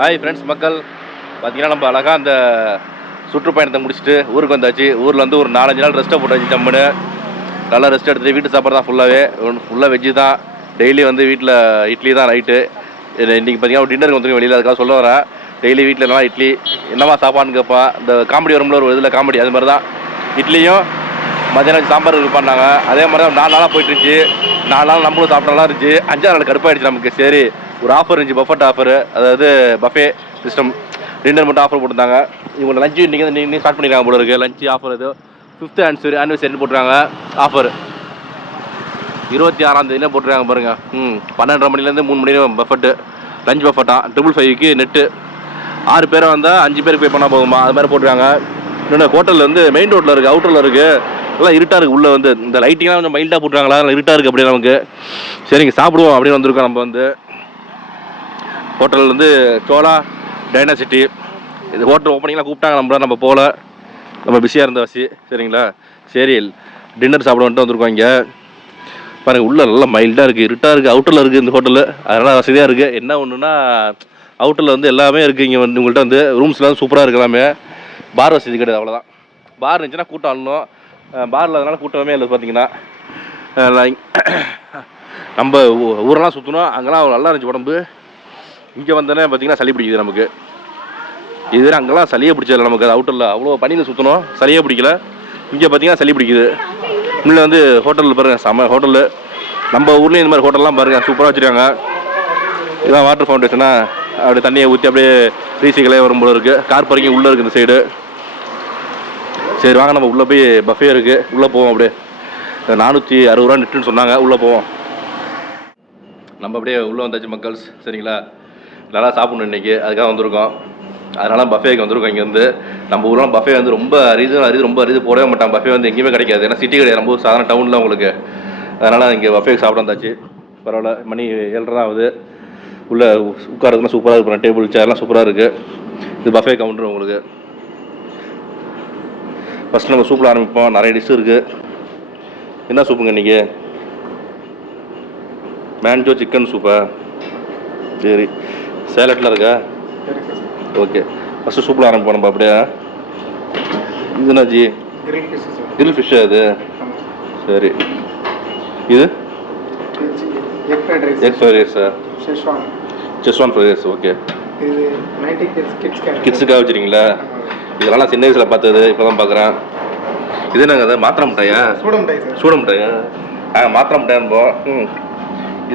Hi friends மக்கள், பார்த்தீங்கன்னா நம்ம அழகாக அந்த சுற்றுப்பயணத்தை முடிச்சுட்டு ஊருக்கு வந்தாச்சு. ஊரில் வந்து ஒரு 4-5 நாள் ரெஸ்ட்டை போட்டாச்சு. ஜம்முன்னு நல்லா ரெஸ்ட் எடுத்துகிட்டு வீட்டு சாப்பாடு தான் ஃபுல்லாக வெஜ்ஜு தான். டெய்லி வந்து வீட்டில் இட்லி தான் நைட்டு. இன்றைக்கி பார்த்தீங்கன்னா டின்னருக்கு வந்துருங்க வெளியில், அதுக்காக சொல்ல வரேன். டெய்லி வீட்டில் என்னன்னா இட்லி, என்னவா சாப்பாடுன்னு கேட்பான். இந்த காமெடி வரும்ல ஒரு இதில் காமெடி, அது மாதிரி தான் இட்லியும் மதியானம் சாம்பார் இருப்பான்னாங்க. அதே மாதிரி தான் 4 நாளாக போயிட்டுருந்துச்சு. 4 நாள் நம்மளும் சாப்பிட்டாலாம் இருந்துச்சு. 5ஆவது நாள் கடுப்பாயிடுச்சு நமக்கு. சரி, ஒரு ஆஃபர் இருந்துச்சு, பஃபட் ஆஃபர், அதாவது பஃபே சிஸ்டம். டின்னர் மட்டும் ஆஃபர் போட்டுருந்தாங்க. இவங்க லஞ்சு இன்றைக்கி ஸ்டார்ட் பண்ணிடுறாங்க போல இருக்குது. லஞ்சு ஆஃபர் இது 5th ஆனிவர்சரி போட்டுருக்காங்க. ஆஃபர் 26ஆம் தேதியிலே போட்டுருக்காங்க பாருங்கள். 12:30 மணிலேருந்து 3 மணி பஃபட்டு, லஞ்ச் பஃபட்டா. 555க்கு நெட்டு. 6 பேரை வந்தால் 5 பேருக்கு பே பண்ணால் போகுமா, அது மாதிரி போட்டுருக்காங்க. இன்னொன்று ஹோட்டலில் வந்து மெயின் ரோட்டில் இருக்குது, அவுட்டரில் இருக்குது. எல்லாம் இருட்டாக இருக்குது. உள்ளே வந்து இந்த லைட்டிங்லாம் கொஞ்சம் மைல்டாக போட்டுருக்காங்களா, இருட்டாக இருக்குது அப்படியே நமக்கு. சரிங்க, சாப்பிடுவோம் அப்படின்னு வந்திருக்கோம். நம்ம வந்து ஹோட்டல் வந்து சோலா டைனாசிட்டி. இது ஹோட்டல் ஓப்பனிங்லாம் கூப்பிட்டாங்க, நம்ம போகல, நம்ம பிஸியாக இருந்த வசி. சரிங்களா, சரி டின்னர் சாப்பிட வந்துட்டு வந்திருக்கோம். இங்கே பாருங்கள், உள்ளே நல்லா மைல்டாக இருக்குது, இருட்டாக இருக்குது. அவுட்டரில் இருக்குது இந்த ஹோட்டலு, அதனால் வசதியாக இருக்குது. என்ன ஒன்றுனா அவுட்டரில் வந்து எல்லாமே இருக்குது. இங்கே வந்து உங்கள்கிட்ட வந்து ரூம்ஸ்லாம் சூப்பராக இருக்குது எல்லாமே. பார் வசதி கிடையாது, அவ்வளோதான். பார் இருந்துச்சுன்னா கூட்டம் ஆடணும், பாரில் அதனால் கூட்டமே இல்லை. பார்த்தீங்கன்னா நம்ம ஊரெல்லாம் சுற்றணும், அங்கெல்லாம் நல்லா இருந்துச்சு உடம்பு. இங்கே வந்தோடனே பார்த்தீங்கன்னா சளி பிடிக்குது நமக்கு. இது அங்கெல்லாம் சளியே பிடிச்சதில்ல நமக்கு. அவுட்டரில் அவ்வளோ பனியில் சுற்றணும், சளியே பிடிக்கல. இங்கே பார்த்தீங்கன்னா சளி பிடிக்குது. முன்னே வந்து ஹோட்டலில் பாருங்கள், செம்ம ஹோட்டலு. நம்ம ஊர்லேயும் இந்த மாதிரி ஹோட்டல்லாம் பாருங்கள், சூப்பராக வச்சுருக்காங்க. இதான் வாட்டர் ஃபவுண்டேஷனா, அப்படியே தண்ணியை ஊற்றி அப்படியே ரீசைக்கிளே வரும்போது இருக்குது. கார் பார்க்கிங் உள்ளே இருக்குது இந்த சைடு. சரி வாங்க, நம்ம உள்ளே போய் பஃபே இருக்குது, உள்ளே போவோம். அப்படியே 460 ரூபா நெட்டுன்னு சொன்னாங்க, உள்ளே போவோம். நம்ம அப்படியே உள்ளே வந்தாச்சு மக்கள்ஸ். சரிங்களா, நல்லா சாப்பிடணும் இன்றைக்கி, அதுக்காக வந்திருக்கோம். அதனால் பஃபேக்கு வந்திருக்கோம். இங்கேருந்து நம்ம ஊரெலாம் பஃபே வந்து ரொம்ப அரிது போடவே மாட்டான். பஃபே வந்து எங்கேயுமே கிடைக்காது, ஏன்னா சிட்டி கிடையாது, நம்ம ஊர் சாதாரண டவுனில் உங்களுக்கு. அதனால் இங்கே பஃபேக்கு சாப்பிட வந்தாச்சு. பரவாயில்ல, மணி 7:30 ஆகுது. உள்ளே உட்காரதுலாம் சூப்பராக இருக்கும், டேபிள் சேர்லாம் சூப்பராக இருக்குது. இது பஃபே கவுண்டர் உங்களுக்கு. ஃபஸ்ட்டு நம்ம சூப்பில் ஆரம்பிப்போம். நிறைய டிஷ் இருக்குது. என்ன சூப்புங்க இன்றைக்கி? மேன்ஜோ சிக்கன் சூப்பா? சரி, சேலட்லாம் இருக்கா? ஓகே, ஃபஸ்ட்டு சூப்பில் ஆரம்பிப்போம் நம்ம. அப்படியே இதுனா ஜி கிரில் ஃபிஷ்ஷா இது? சரி, இது எக் ஃப்ரைட் ரைஸா? Schezwan fried rice. ஓகே, கிட்ஸுக்காக வச்சுருக்கீங்களா? இதெல்லாம் சின்ன வயசில் பார்த்தது, இப்போ தான் பார்க்குறேன். இது என்னங்க, அது மாத்திரை மிட்டாயா? சூட மிட்டாயா? மாத்திரை மிட்டாயான்போம்.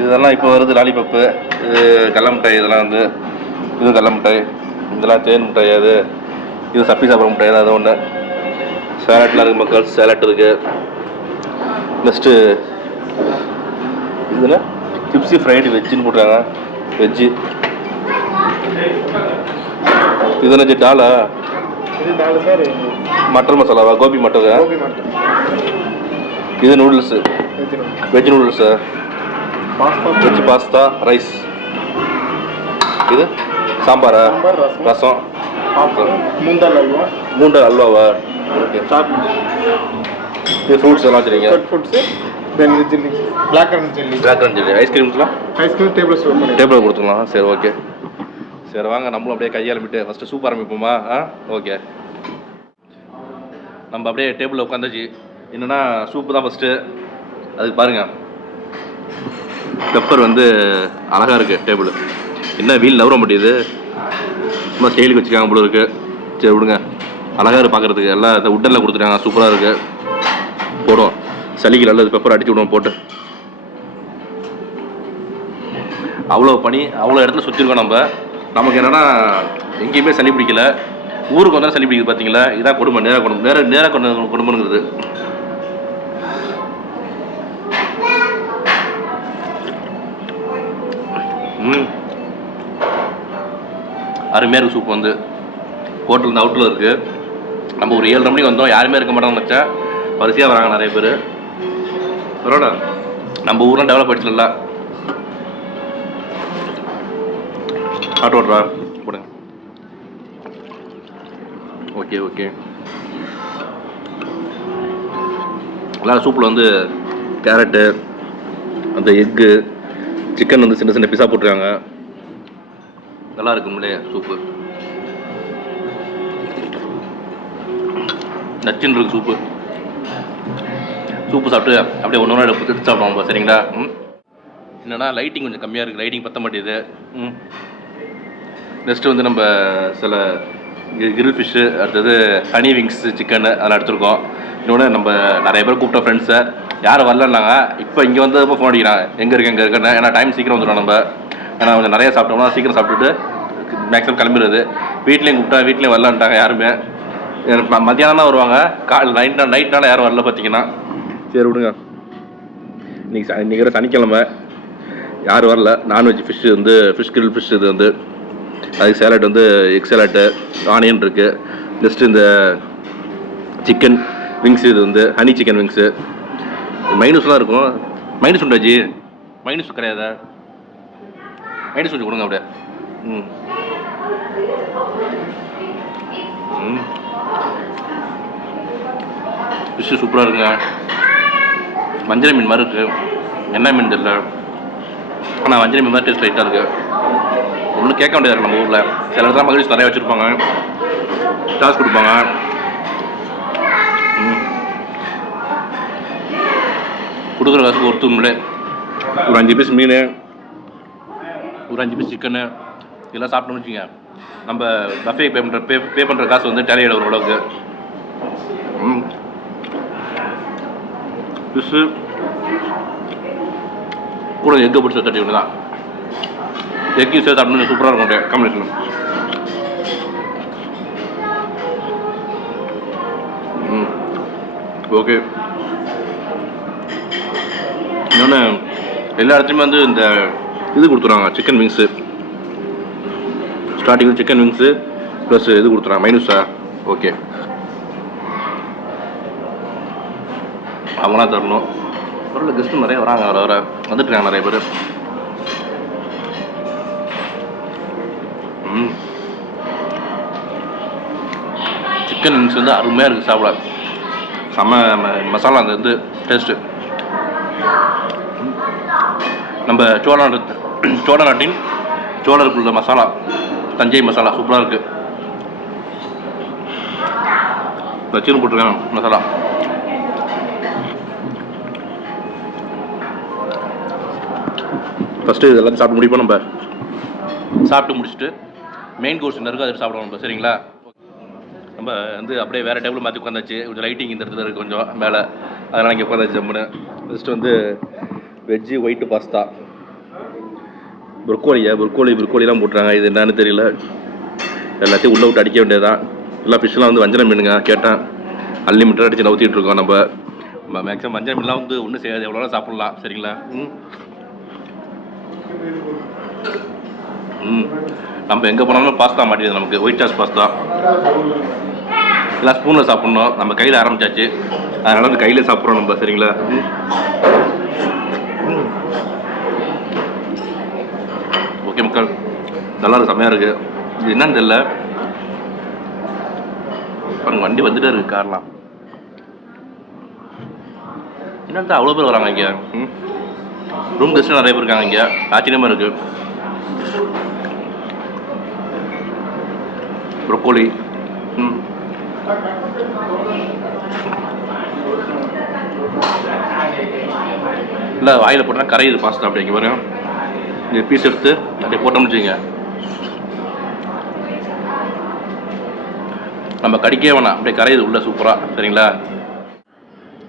இதெல்லாம் இப்போ வருது லாலிபப்பு. இது கடல மிட்டாய். இதெல்லாம் வந்து இது கடல மிட்டாய். இதெல்லாம் தேன் மிட்டாய். இது சப்பி சாப்பிட்ற மிட்டாய் தான். அது ஒன்று. சேலட்லாம் இருக்குது மக்கள், சேலட் இருக்குது. நெக்ஸ்ட்டு இதில் சிப்ஸி ஃப்ரைடு வெஜ்ஜுன்னு போட்டுறாங்க, வெஜ்ஜு. இது என்ன டாலா? மட்டர் மசாலாவா? கோபி மட்டரா? இது noodles, veg noodles, veg pasta rice. இது சாம்பாரா? ரசம். மூண்டல் அல்வாவா? ஓகே. இது ஃப்ரூட்ஸ் எல்லாம் வச்சுருக்கீங்க. Black currant jelly. ஐஸ்கிரீம்ஸ்லாம் டேபிள் கொடுத்துக்கலாம். சரி, ஓகே. சரி வாங்க, நம்மளும் அப்படியே கையாளமிட்டு ஃபஸ்ட்டு சூப் ஆரம்பிப்போமா? ஓகே. நம்ம அப்படியே டேபிளில் உட்காந்தாச்சு. என்னென்னா சூப்பு தான் ஃபஸ்ட்டு. அதுக்கு பாருங்கள், பெப்பர் வந்து அழகாக இருக்குது டேபிள். என்ன வீல் நவர மாட்டேது, சும்மா ஸ்டைலுக்கு வச்சுக்காங்க போல இருக்குது. சரி விடுங்க, அழகாக இருக்குது பார்க்குறதுக்கு. எல்லாம் இந்த உட்டனில் கொடுத்துருக்காங்க, சூப்பராக இருக்குது. போடுவோம், சளிக்கு நல்லது. பெப்பர் அடிச்சு விடுவோம் போட்டு. அவ்வளோ பனி, அவ்வளோ இடத்துல சுற்றிருக்கோம். நமக்கு என்னென்னா எங்கேயுமே சளி பிடிக்கல. ஊருக்கு வந்தாலும் சளி பிடிக்குது. பார்த்தீங்களா, இதான் குடும்பம், நேராக குடும்பங்கிறது. அருமையாக இருக்குது சூப். வந்து ஹோட்டல் இந்த அவுட்டில் இருக்குது. நம்ம ஒரு 7:30 மணிக்கு வந்தோம், யாருமே இருக்க மாட்டாங்கன்னு நினச்சா வரிசையாக வராங்க நிறைய பேர். பரவாயில்ல, நம்ம ஊரெலாம் டெவலப் ஆகிடுச்சுல. ஹாட் வாட்டரா போடுங்க. Okay okay. எல்லாம் சூப்பில் வந்து கேரட்டு, அந்த எக்கு, சிக்கன் வந்து சின்ன சின்ன பீஸாக போட்டுருக்காங்க. நல்லா இருக்கும்லே சூப்பு. நச்சுன்னு இருக்கு சூப்பு. சூப்பு சாப்பிட்டு அப்படியே ஒன்று எடுத்து சாப்பிடுவோம் சரிங்களா. என்னென்னா லைட்டிங் கொஞ்சம் கம்மியாக இருக்குது, லைட்டிங் பற்ற மாட்டேது. நெக்ஸ்ட்டு வந்து நம்ம சில கிரில் ஃபிஷ்ஷு, அடுத்தது ஹனி விங்ஸு சிக்கனு அதெல்லாம் எடுத்துருக்கோம். இன்னொன்று நம்ம நிறைய பேர் கூப்பிட்ட ஃப்ரெண்ட்ஸை யாரும் வரலன்னாங்க. இப்போ இங்கே வந்து ஃபோன் அடிக்கிறாங்க எங்கே இருக்குன்னு. ஏன்னா டைம் சீக்கிரம் வந்துடும் நம்ம. ஏன்னா கொஞ்சம் நிறைய சாப்பிட்டோம்னா சீக்கிரம் சாப்பிட்டுட்டு மேக்ஸிமம் கிளம்பிடுறது. வீட்லேயும் கூப்பிட்டா வீட்லேயும் வரலான்ட்டாங்க யாருமே. மத்தியானம் தான் வருவாங்க, நைட்னால யாரும் வரல பார்த்தீங்கன்னா. சரி விடுங்க, இன்றைக்கி சனிக்கிழமை யாரும் வரல. நான்வெஜ் ஃபிஷ் வந்து ஃபிஷ் கிரில் ஃபிஷ் இது வந்து அதுக்கு சேலட் வந்து எக் சேலட்டு, ஆனியன் இருக்குது. நெக்ஸ்ட்டு இந்த சிக்கன் விங்ஸ், இது வந்து ஹனி சிக்கன் விங்ஸு. மைனஸ்லாம் இருக்கும். மைனஸ் உண்டாச்சு, மைனஸ் கிடையாதா? மைனஸ் கொஞ்சம் கொடுங்க அப்படியே. ஃபிஷ்ஷு சூப்பராக இருக்குங்க. வஞ்சரை மீன் மாதிரி இருக்குது. என்ன மீன் தெரியல, ஆனால் வஞ்சரை மீன் மாதிரி டேஸ்ட் லைட்டாக இருக்குது. ஒன்றும் கேட்க வேண்டியது நம்ம ஊரில். சில இடத்துல மகிழ்ச்சி நிறையா வச்சுருப்பாங்க, காசு கொடுப்பாங்க. கொடுக்குற காசுக்கு ஒருத்தவங்களே ஒரு 5 பீஸ் மீன், ஒரு 5 பீஸ் சிக்கனு இதெல்லாம் சாப்பிட்டோம்னு வச்சுங்க, நம்ம பஃபே பே பண்ணுற காசு வந்து டேலியிட ஒரு அளவுக்கு. ஃபிஷ்ஷு கூட எக்கை பிடிச்ச தட்டி ஒன்று தான். எக்கையும் சேர்த்து சாப்பிடணும், சூப்பராக இருக்கும் காம்பினேஷன். ஓகே. இன்னொன்று எல்லா இடத்துலையுமே வந்து இந்த இது கொடுத்துருவாங்க, சிக்கன் விங்ஸு. ஸ்டார்டிங்கில் சிக்கன் விங்ஸு ப்ளஸ் இது கொடுத்துறாங்க மைனஸா. ஓகே, அவங்களாம் தரணும். பரவாயில்ல, கெஸ்ட்டும் நிறைய வராங்க, வர வந்துட்டுருக்காங்க நிறைய பேர். சிக்கன் விங்ஸ் வந்து அருமையாக இருக்குது சாப்பிட. செம்ம மசாலா அந்த வந்து டேஸ்ட்டு. நம்ம சோழ நாட்டின் சோழருக்குள்ள மசாலா, தஞ்சை மசாலா சூப்பராக இருக்குது. வச்சுன்னு போட்டிருக்கேன் மசாலா. ஃபஸ்ட்டு இதெல்லாம் சாப்பிட்டு முடிப்போம். நம்ம சாப்பிட்டு முடிச்சுட்டு மெயின் கோர்ஸ் என்ன இருக்கோ அதை சாப்பிடுவோம் நம்ம, சரிங்களா. நம்ம வந்து அப்படியே வேறு டேபிள் மாற்றி உட்காந்தாச்சு. கொஞ்சம் லைட்டிங் இந்த இடத்துல இருக்குது கொஞ்சம் மேலே, அதெல்லாம் இங்கே உட்காந்தாச்சு ஜம்முன்னு. ஃபஸ்ட்டு வந்து வெஜ்ஜு ஒயிட்டு பாஸ்தா, புர்கோலிலாம் போட்டுறாங்க. இது என்னன்னு தெரியல, எல்லாத்தையும் உள்ளே விட்டு அடிக்க வேண்டியதுதான். எல்லாம் ஃபிஷ்லாம் வந்து வஞ்சரம் மீனுங்க கேட்டேன், அன்லிமிட்டட் அடித்து நவுத்திட்டு இருக்கோம் நம்ம. மேக்ஸிமம் வஞ்சரம் மீன்லாம் வந்து ஒன்றும் செய்யாது, எவ்வளோ சாப்பிட்லாம், சரிங்களா. நம்ம எங்கே போனாலும் பாஸ்தா மாட்டிடுது நமக்கு, ஒயிட் சாஸ் பாஸ்தா. எல்லாம் ஸ்பூனில் சாப்பிட்ணும், நம்ம கையில் ஆரம்பிச்சாச்சு, அதனால் வந்து கையில் சாப்பிட்றோம் நம்ம, சரிங்களா. ஓகே மக்கள், நல்லா இருக்கு, செம்மையாக இருக்குது. இது என்னன்னு தெரியல பாருங்க, வண்டி வந்துட்டே இருக்குது கார்லாம். என்னன்னு அவ்வளோ பேர் வராங்க இங்கே. ரூம் கெஸ்ட்டு நிறைய பேர் இருக்காங்க இங்கே, ஆச்சரியமாக இருக்குது. ப்ரொக்கோலி இல்லை, வாயில் போட்டால் கரையுது பாஸ்தா. அப்படி இங்கே பாருங்க, இந்த பீஸ் எடுத்து அப்படியே போட்டோம்னு வச்சுங்க, நம்ம கடிக்கவே வேணாம், அப்படியே கரையுது உள்ள சூப்பராக, சரிங்களா.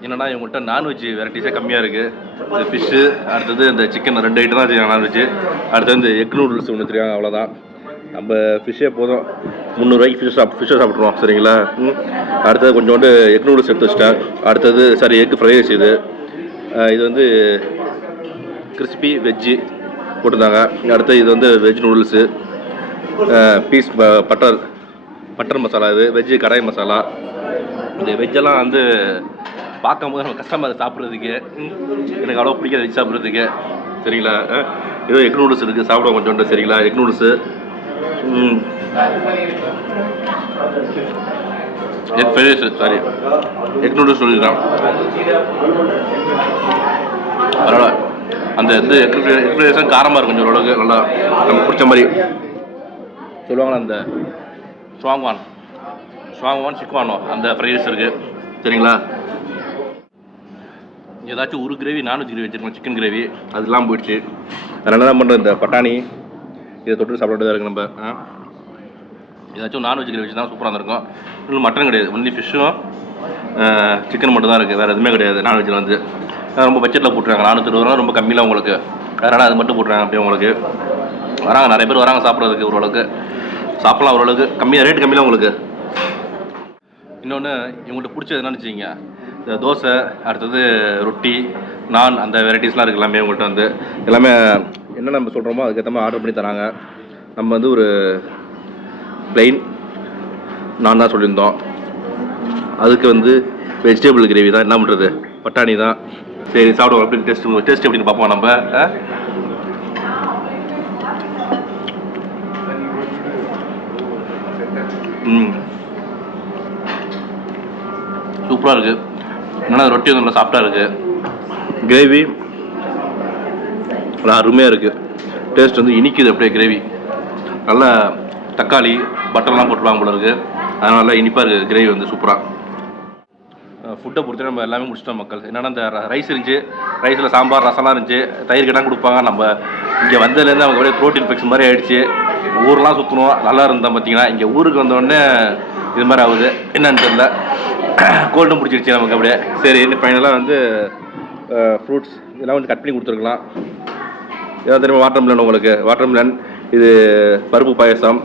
என்னென்னா இவங்கள்ட்ட நான்வெஜ் வெரைட்டிஸே கம்மியாக இருக்குது. இந்த ஃபிஷ்ஷு, அடுத்தது இந்த சிக்கன் 2 ஐட்டம் தான் வச்சுருக்காங்க நான்வெஜ்ஜு. அடுத்தது இந்த எக் நூடுல்ஸ் ஒன்று வச்சுருக்காங்க, அவ்வளோதான். நம்ம ஃபிஷ்ஷே போதும், 300 ரூபாய்க்கு ஃபிஷ்ஷை சாப்பிட்ருவோம், சரிங்களா. அடுத்தது கொஞ்சோண்டு எக் நூடுல்ஸ் எடுத்து வச்சிட்டேன். அடுத்தது எக் ஃப்ரை ரைஸ். இது வந்து கிறிஸ்பி வெஜ்ஜு போட்டிருந்தாங்க. அடுத்து இது வந்து veg noodles, peas butter masala, இது வெஜ்ஜு கடாய் மசாலா. இந்த வெஜ்ஜெல்லாம் வந்து பார்க்கும்போது நம்ம கஷ்டமாக அதை சாப்பிட்றதுக்கு, எனக்கு அவ்வளோ பிடிக்காது வெஜ் சாப்பிட்றதுக்கு, சரிங்களா. ஏதோ எக் நூடுல்ஸ் இருக்குது, சாப்பிடுவோம் கொஞ்சோண்டு, சரிங்களா. Egg noodles, egg fried rice, egg noodles சொல்லியிருக்கான். பரவாயில்ல, அந்த எக் ஃப்ரைட் ரைஸும் காரமாக இருக்கும் கொஞ்சம் ஓரளவுக்கு, நல்லா நமக்கு பிடிச்ச மாதிரி. சொல்லுவாங்களா அந்த ஷாங்வான் சிக்வானோ அந்த ஃப்ரைட் ரைஸ் இருக்குது சரிங்களா. ஏதாச்சும் ஒரு கிரேவி நான்வெஜ் கிரேவி வச்சுருக்கோம், சிக்கன் கிரேவி அதெல்லாம் போயிடுச்சு. அதனால தான் பண்ணுறது, இந்த பட்டாணி இதை தொட்டு சாப்பிட்டு தான் இருக்குது. நம்ம ஏதாச்சும் நான்வெஜ் கிரேவி வச்சு தான் சூப்பராக இருந்திருக்கும். இன்னும் மட்டன் கிடையாது, ஒன்லி ஃபிஷ்ஷும் சிக்கன் மட்டும் தான் இருக்குது, வேறு எதுவுமே கிடையாது நான்வெஜ்ஜில் வந்து. ரொம்ப பட்ஜெட்டில் போட்டுருக்காங்க, 420 ரூபா ரொம்ப கம்மியில் உங்களுக்கு. அதனால் அது மட்டும் போட்டுருக்காங்க. அப்படியே உங்களுக்கு வராங்க, நிறைய பேர் வராங்க சாப்பிட்றதுக்கு. ஓரளவுக்கு சாப்பிட்லாம், ஓரளவுக்கு கம்மியாக, ரேட்டு கம்மியில் உங்களுக்கு. இன்னொன்று இவங்கள்ட்ட பிடிச்சது என்னன்னு வச்சுக்கிங்க, இந்த தோசை, அடுத்தது ரொட்டி, நான், அந்த வெரைட்டிஸ்லாம் இருக்குது எல்லாமே உங்கள்கிட்ட வந்து. எல்லாமே என்ன நம்ம சொல்கிறோமோ அதுக்கேற்ற மாதிரி ஆர்டர் பண்ணி தராங்க. நம்ம வந்து ஒரு ப்ளைன் நான் தான் சொல்லியிருந்தோம், அதுக்கு வந்து வெஜிடபிள் கிரேவி தான். என்ன பண்ணுறது, பட்டாணி தான். சரி சாப்பிடுவோம், எப்படி டேஸ்ட் எப்படின்னு பார்ப்போம் நம்ம. சூப்பராக இருக்குது. என்னென்னா ரொட்டி வந்து நல்லா சாஃப்டாக இருக்குது, கிரேவி நல்லா அருமையாக இருக்குது. டேஸ்ட் வந்து இனிக்குது அப்படியே கிரேவி. நல்லா தக்காளி பட்டர்லாம் போட்டுருவாங்க போல இருக்குது, அதனால் நல்லா இனிப்பாக இருக்குது கிரேவி வந்து சூப்பராக. ஃபுட்டை பொறுத்து நம்ம எல்லாமே முடிச்சிட்டோம் மக்கள். என்னென்னா இந்த ரைஸ் இருந்துச்சு, ரைஸில் சாம்பார் ரசம்லாம் இருந்துச்சு, தயிர் கிட்ட கொடுப்பாங்க. நம்ம இங்கே வந்ததுலேருந்து அவங்க அப்படியே ப்ரோட்டீன் இன்ஃபெக்ஷன் மாதிரி ஆகிடுச்சு. ஊரெலாம் சுற்றணும், நல்லா இருந்தால் பார்த்தீங்கன்னா இங்கே ஊருக்கு வந்தோடனே இது மாதிரி ஆகுது, என்னன்னு தெரியல, கோல்டும் பிடிச்சிருச்சு நமக்கு அப்படியே. சரி இன்னும் ஃபைனலாக வந்து ஃப்ரூட்ஸ் இதெல்லாம் வந்து கட் பண்ணி கொடுத்துருக்கலாம். ஏதாவது தெரியுமா, வாட்டர்மெலன் உங்களுக்கு, வாட்டர்மெலன், இது பருப்பு பாயசம்,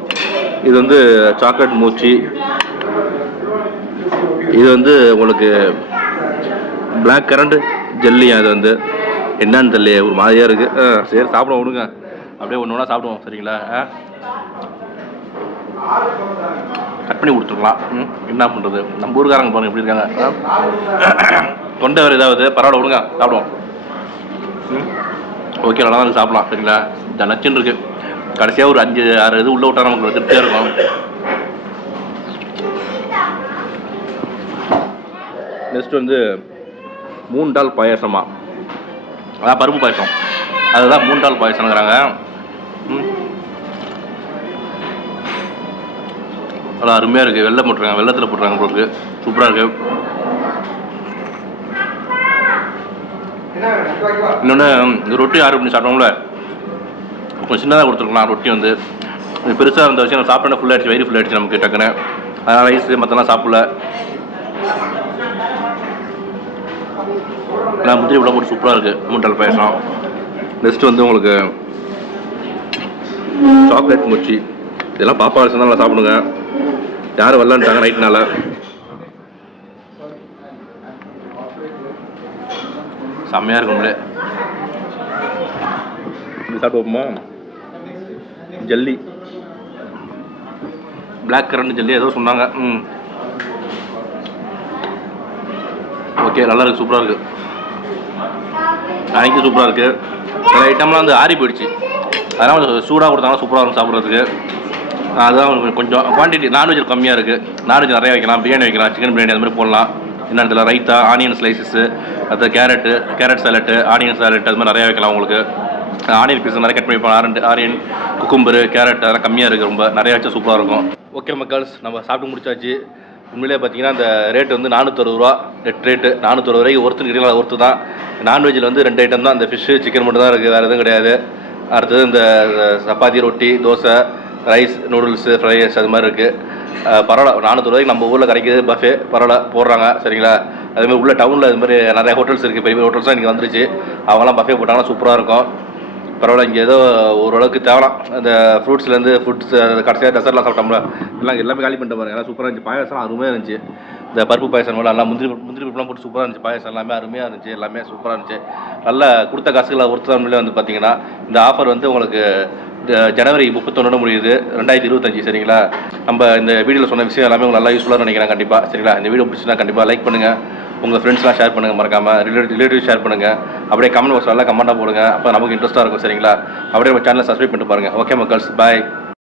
இது வந்து சாக்லேட் மூச்சி, இது வந்து உங்களுக்கு பிளாக் கரண்ட் ஜெல்லியா, அது வந்து என்னன்னு தெரியல, ஒரு மாதிரியாக இருக்குது. சரி சாப்பிடுவோம் விடுங்க, அப்படியே ஒன்று ஒன்றா சாப்பிடுவோம் சரிங்களா. கட் பண்ணி கொடுத்துருக்கலாம். என்ன பண்ணுறது, நம்ம ஊருக்காரங்க பாருங்க எப்படி இருக்காங்க, தொண்டை வேறு ஏதாவது பரவாயில்ல விடுங்க சாப்பிடுவோம். ஓகே நல்லா தான் சாப்பிடலாம் சரிங்களா. இந்த நச்சுன்னு இருக்குது, கடைசியாக ஒரு 5-6 இது உள்ளே விட்டா நமக்கு திருப்தியாக இருக்கும். நெக்ஸ்ட் வந்து 3 டால் பாயசமா, அதான் பருப்பு பாயசம், அதுதான் 3 டால் பாயசம்ங்கிறாங்க. நல்லா அருமையாக இருக்குது. வெள்ளம் போட்டுருக்காங்க, வெள்ளத்தில் போட்டுருக்காங்க போட்டு சூப்பராக இருக்குது. இன்னொன்று இந்த ரொட்டி ஆர்டர் பண்ணி சாப்பிட்டோம்ல, கொஞ்சம் சின்னதாக கொடுத்துருக்கலாம். ரொட்டி வந்து பெருசாக இருந்த வச்சு நம்ம சாப்பிட்டோன்னா ஃபுல்லாக ஆகிடுச்சு, வயிறு ஃபுல்லாக ஆகிடுச்சு நமக்கு டக்குன்னு. அதனால் ரைஸு மற்றெல்லாம் சாப்பிடல. நான் முந்திரி விட போட்டு சூப்பராக இருக்குது 3 டால் பாயசம். நெக்ஸ்ட் வந்து உங்களுக்கு சாக்லேட் மூச்சி, இதெல்லாம் பாப்பா வச்சு தான் நல்லா சாப்பிடுங்க. யாரும் வரலான்ட்டாங்க நைட்னால. செம்மையாக இருக்கும்ல, இப்படி சாப்பிடுவோமா. ஜல்லி, பிளாக் கரண்ட் ஜல்லி ஏதோ சொன்னாங்க. ஓகே நல்லா இருக்குது, சூப்பராக இருக்குது. அன்றைக்கி சூப்பராக இருக்குது. சில ஐட்டம்லாம் வந்து ஆறி போயிடுச்சு, அதெல்லாம் கொஞ்சம் சூடாக கொடுத்தாங்கன்னா சூப்பராக இருக்கும் சாப்பிட்றதுக்கு. அதுதான் கொஞ்சம் குவான்டிட்டி. நான்வெஜ் கம்மியாக இருக்குது, நான்வெஜ் நிறையா வைக்கலாம், பிரியாணி வைக்கலாம், சிக்கன் பிரியாணி அது மாதிரி போடலாம். என்னென்னு தெரியல, ரைத்தா, ஆனியன் ஸ்லைசஸ்ஸு, அது கேரட் சாலட்டு, ஆனியன் சாலட், அது மாதிரி நிறையா வைக்கலாம். உங்களுக்கு ஆனியன் பீஸ் நிறைய கட் பண்ணி வைப்போம், ஆனியன், குக்கும்பரு, கேரட் அதெல்லாம் கம்மியாக இருக்குது, ரொம்ப நிறையா வச்சா சூப்பராக இருக்கும். ஓகே மக்கள்ஸ், நம்ம சாப்பிட்டு முடிச்சாச்சு. உண்மையிலே பார்த்தீங்கன்னா இந்த ரேட்டு வந்து 460 ரூபா நெட் ரேட்டு. 460 ரூபாய்க்கு ஒருத்தர் கிடையாது, ஒருத்து தான். நான்வெஜ்ஜில் வந்து 2 ஐட்டம் தான், இந்த ஃபிஷ்ஷு சிக்கன் மட்டும் தான் இருக்குது, வேறு எதுவும் கிடையாது. அடுத்தது இந்த சப்பாத்தி, ரொட்டி, dosa, rice, noodles, fry rice அது மாதிரி இருக்குது. பரவாயில்ல, 400 ரூபாய்க்கு நம்ம ஊரில் கிடைக்கிது பஃபே, பரவாயில்ல போடுறாங்க சரிங்களா. அதுமாதிரி உள்ள டவுனில் இது மாதிரி நிறைய ஹோட்டல்ஸ் இருக்குது, பெரிய ஹோட்டல்ஸ்லாம் இன்றைக்கி வந்துருச்சு. அவங்களாம் பஃபே போட்டாங்கன்னா சூப்பராக இருக்கும். பரவாயில்ல, இங்கே ஏதோ ஓரளவுக்கு தேவலாம். இந்த ஃப்ரூட்ஸ்லேருந்து ஃபுட்ஸ், கடைசியாக டெசர்ட்லாம் சாப்பிட்டோம்ல, எல்லாமே காலி பண்ணிட்டு பாருங்க. எல்லாம் சூப்பராக இருந்துச்சு. பாயசம் அருமையாக இருந்துச்சு. இந்த பருப்பு பாயசம் நல்லா முந்திரி பருப்புலாம் போட்டு சூப்பராக இருந்துச்சு. பாயசம் எல்லாமே அருமையாக இருந்துச்சு, எல்லாமே சூப்பராக இருந்துச்சு. நல்லா கொடுத்த காசுகளை ஒருத்தர் வந்து பார்த்தீங்கன்னா இந்த ஆஃபர் வந்து உங்களுக்கு ஜனவரி 31 முடியுது 2025 சரிங்களா. நம்ம இந்த வீடியோவில் சொன்ன விஷயம் எல்லாமே உங்களுக்கு நல்லா யூஸ்ஃபுல்லாக நினைக்கிறேன் கண்டிப்பாக சரிங்களா. இந்த வீடியோ பிடிச்சினா கண்டிப்பாக லைக் பண்ணுங்கள், உங்கள் ஃப்ரெண்ட்ஸ்லாம் ஷேர் பண்ணுங்கள், மறக்காமல் ரிலேட்டிவ் ஷேர் பண்ணுங்கள். அப்படியே கமெண்ட் பாக்ஸ் எல்லாம் கமெண்ட்டாக போடுங்க, அப்போ நமக்கு இன்ட்ரெஸ்ட்டாக இருக்கும் சரிங்களா. அப்படியே நம்ம சேனலை சப்ஸ்கிரைப் பண்ணிட்டு பாருங்கள். ஓகே மக்கள்ஸ், பாய்.